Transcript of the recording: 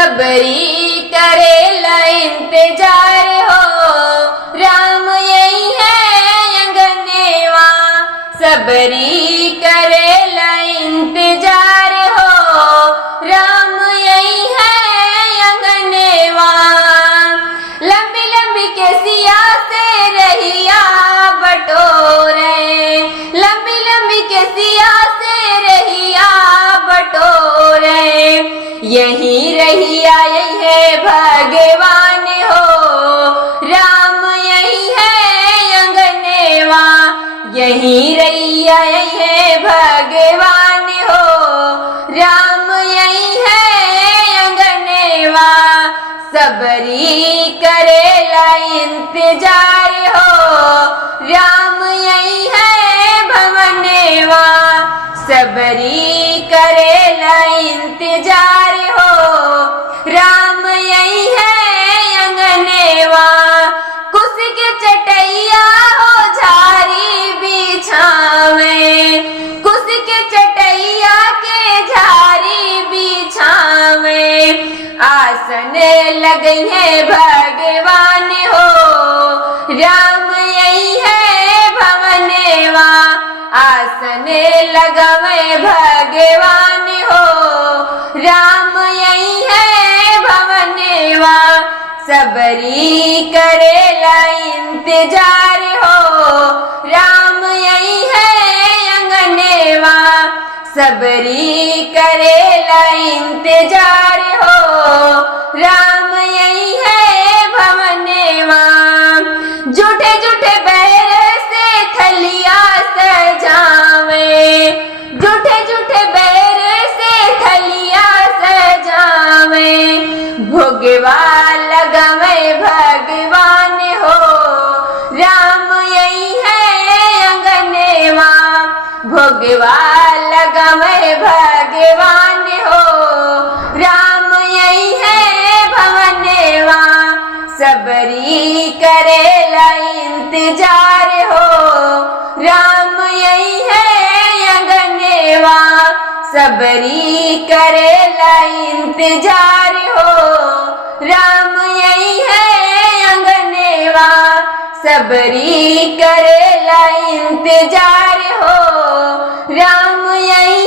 सबरी करेला इंतजार हो, राम यही है अंगनेवा। सबरी करेला इंतजार हो, राम यही है अंगनेवा। लंबी लंबी केसिया से रहिया बटोरे, लंबी लंबी केसिया से रहिया बटोरे। यही रहिया यही है भगवान हो, राम यही है अंगनेवा। यही रहिया यही है भगवान हो, राम यही है अंगनेवा। सबरी करेला इंतजार हो, राम यही है भवनेवा। सबरी करेला इंतजार हो, राम यही है अंगनेवा। कुश के चटैया हो झारी बिछावे, कुश के चटैया के झारी बिछावे। आसन लगई है भगवान हो, राम यही है भवनेवा। आसन लगावे भगवान हो, राम यही है भवनेवा। सबरी करेला इंतजार हो, राम यही है अंगनेवा। सबरी करेला इंतजार हो, राम यही है भवनेवा। झूठे झूठे बैर से थलिया सजावे, झूठे झूठे बैर से थलिया सजावे। भोगवा लगावे भगवान हो, राम यही है अंगनेवा। भोगवा लगावे भगवान हो, राम यही है भवनेवा। सबरी करेला इंतजार हो, राम यही है अंगनेवा। सबरी करेला इंतजार हो, राम यही है अंगनेवा। सबरी करेला इंतजार हो, राम यही